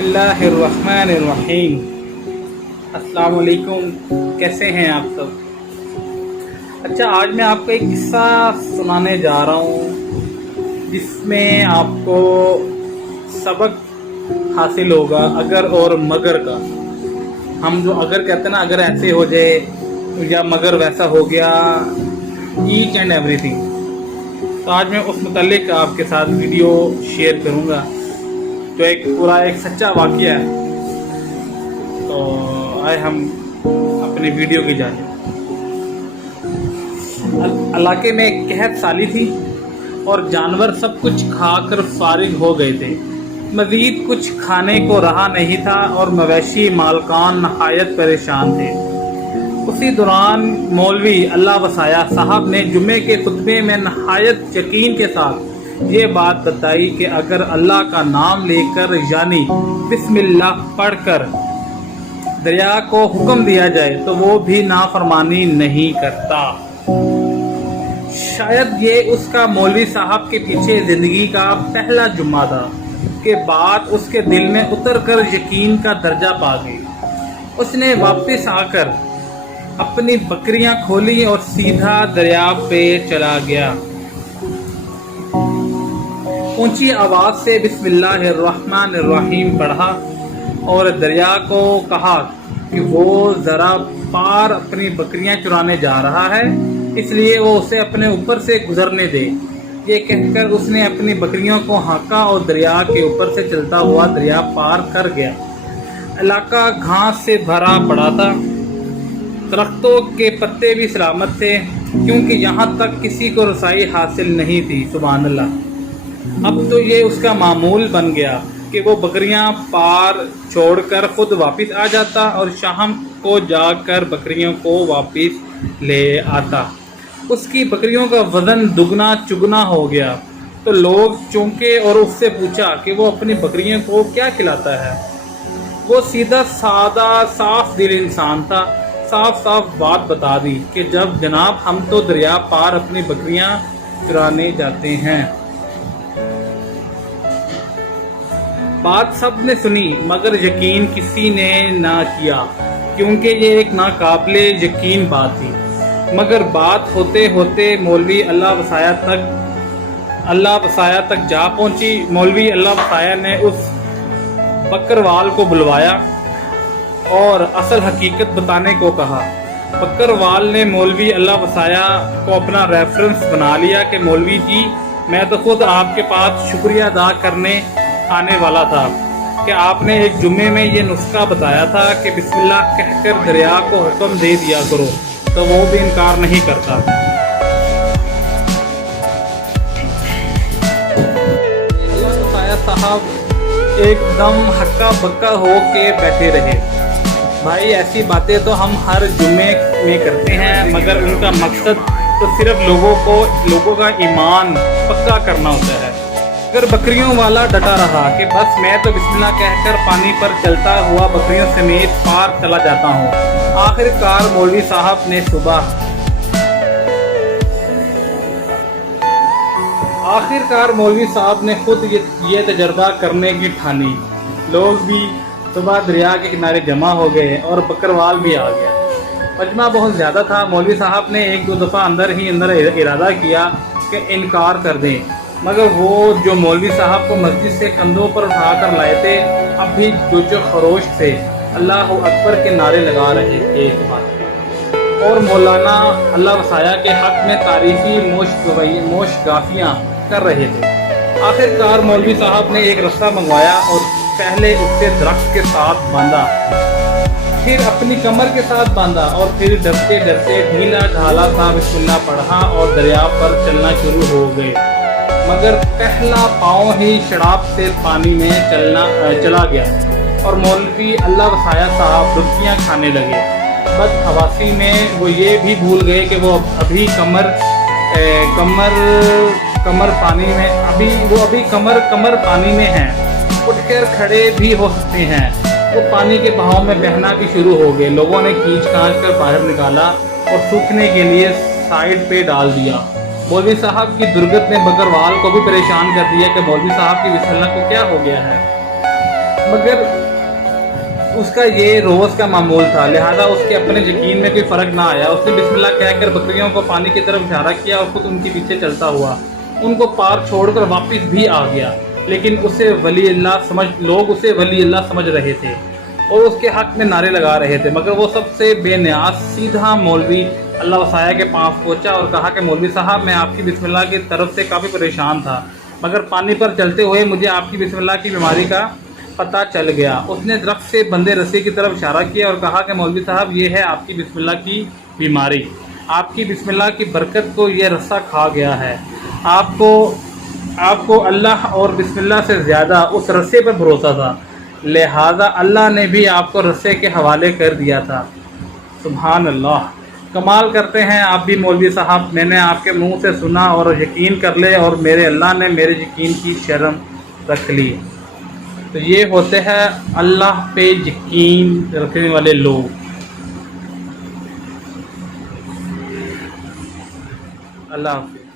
बिस्मिल्लाहिर्रहमानिर्रहीम। अस्सलाम वालेकुम, कैसे हैं आप सब? अच्छा, आज मैं आपको एक किस्सा सुनाने जा रहा हूँ जिसमें आपको सबक हासिल होगा अगर और मगर का। हम जो अगर कहते हैं ना, अगर ऐसे हो जाए या मगर वैसा हो गया, ईच एंड एवरीथिंग। तो आज मैं उस मुतालिक आपके साथ वीडियो शेयर करूँगा जो एक पूरा एक सच्चा वाक़या है। तो आए हम अपनी वीडियो की जाने। इलाके में एक कहत साली थी और जानवर सब कुछ खाकर फारिग हो गए थे। मज़ीद कुछ खाने को रहा नहीं था और मवेशी मालकान नहायत परेशान थे। उसी दौरान मौलवी अल्लाह वसाया साहब ने जुम्मे के खुतबे में नहायत यकीन के साथ ये बात बताई कि अगर अल्लाह का नाम लेकर यानी बिस्मिल्लाह पढ़कर दरिया को हुक्म दिया जाए तो वो भी नाफरमानी नहीं करता। शायद ये उसका मौलवी साहब के पीछे जिंदगी का पहला जुम्मा था कि बात उसके दिल में उतर कर यकीन का दर्जा पा गई। उसने वापस आकर अपनी बकरियां खोली और सीधा दरिया पे चला गया। ऊंची आवाज से बिस्मिल्लाहिर्रहमानिर्रहीम पढ़ा और दरिया को कहा कि वो जरा पार अपनी बकरियां चुराने जा रहा है, इसलिए वो उसे अपने ऊपर से गुजरने दे। ये कहकर उसने अपनी बकरियों को हाँका और दरिया के ऊपर से चलता हुआ दरिया पार कर गया। इलाका घास से भरा पड़ा था, दरख्तों के पत्ते भी सलामत थे क्योंकि यहाँ तक किसी को रसाई हासिल नहीं थी। सुभान अल्लाह। अब तो ये उसका मामूल बन गया कि वो बकरियां पार छोड़कर खुद वापस आ जाता और शाम को जाकर बकरियों को वापस ले आता। उसकी बकरियों का वजन दुगना चुगना हो गया तो लोग चौंके और उससे पूछा कि वो अपनी बकरियों को क्या खिलाता है। वो सीधा सादा साफ दिल इंसान था। साफ साफ बात बता दी कि जब जनाब हम तो दरिया पार अपनी बकरियां चुराने जाते हैं। बात सब ने सुनी मगर यकीन किसी ने ना किया क्योंकि ये एक नाकाबिले यकीन बात थी। मगर बात होते होते मौलवी अल्लाह वसाया तक जा पहुंची। मौलवी अल्लाह वसाया ने उस बकरवाल को बुलवाया और असल हकीकत बताने को कहा। बकरवाल ने मौलवी अल्लाह वसाया को अपना रेफरेंस बना लिया कि मौलवी जी, मैं तो खुद आपके पास शुक्रिया अदा करने आने वाला था कि आपने एक जुम्मे में ये नुस्खा बताया था कि बिस्मिल्लाह कहकर दरिया को हुक्म दे दिया करो, तो वो भी इनकार नहीं करता। अल्लाह वसाया साहब एकदम हक्का बक्का हो के बैठे रहे। भाई, ऐसी बातें तो हम हर जुम्मे में करते हैं मगर उनका मकसद तो सिर्फ लोगों का ईमान पक्का करना होता है। अगर बकरियों वाला डटा रहा कि बस मैं तो बिस्मिल्लाह कहकर पानी पर चलता हुआ बकरियों समेत पार चला जाता हूँ। आखिरकार मौलवी साहब ने खुद ये तजर्बा करने की ठानी। लोग भी सुबह दरिया के किनारे जमा हो गए और बकरवाल भी आ गया। मजमा बहुत ज़्यादा था। मौलवी साहब ने एक दो दफ़ा अंदर इरादा किया कि इनकार कर दें, मगर वो जो मौलवी साहब को मस्जिद से कंधों पर उठाकर लाए थे अब भी जोशो खरोश से अल्लाह अकबर के नारे लगा रहे थे और मौलाना अल्लाह वसाया के हक में तारीफी मोशगाफियाँ कर रहे थे। आखिरकार मौलवी साहब ने एक रस्सा मंगवाया और पहले उससे दरख्त के साथ बांधा, फिर अपनी कमर के साथ बांधा और फिर डरते डरते ढीला ढाला सा बिस्मिल्लाह पढ़ा और दरिया पर चलना शुरू हो गए। मगर पहला पाँव ही शराब से पानी में चला गया और मौलवी अल्लाह वसाया साहब रुपयाँ खाने लगे। बदहवासी में वो ये भी भूल गए कि वो अभी कमर पानी में हैं। उठकर खड़े भी हो सकते हैं। वो पानी के बहाव में बहना भी शुरू हो गए। लोगों ने खींच खांच कर बाहर निकाला और सूखने के लिए साइड पे डाल दिया। मौलवी साहब की दुर्गत ने बकरवाल को भी परेशान कर दिया कि मौलवी साहब की बिस्मिल्लाह को क्या हो गया है। मगर उसका ये रोज़ का मामूल था, लिहाजा उसके अपने यकीन में कोई फ़र्क ना आया। उसने बिस्मिल्लाह कहकर बकरियों को पानी की तरफ इशारा किया और खुद उनके पीछे चलता हुआ उनको पार छोड़कर वापस भी आ गया। लेकिन उसे लोग उसे वली अल्लाह समझ रहे थे और उसके हक़ में नारे लगा रहे थे। मगर वो सबसे बेनियाज सीधा मौलवी अल्लाह वसाया के पास पहुंचा और कहा कि मौलवी साहब, मैं आपकी बिस्मिल्लाह की तरफ से काफ़ी परेशान था, मगर पानी पर चलते हुए मुझे आपकी बिस्मिल्लाह की बीमारी का पता चल गया। उसने दरख्त से बंदे रस्सी की तरफ इशारा किया और कहा कि मौलवी साहब, ये है आपकी बिस्मिल्लाह की बीमारी। आपकी बिस्मिल्लाह की बरकत को ये रस्सा खा गया है। आपको अल्लाह और बिस्मिल्लाह से ज़्यादा उस रस्से पर भरोसा था, लिहाजा अल्लाह ने भी आपको रस्से के हवाले कर दिया था। सुभान अल्लाह, कमाल करते हैं आप भी मौलवी साहब। मैंने आपके मुंह से सुना और यकीन कर ले, और मेरे अल्लाह ने मेरे यकीन की शर्म रख ली। तो ये होते हैं अल्लाह पे यकीन रखने वाले लोग। अल्लाह हाफ़िज़।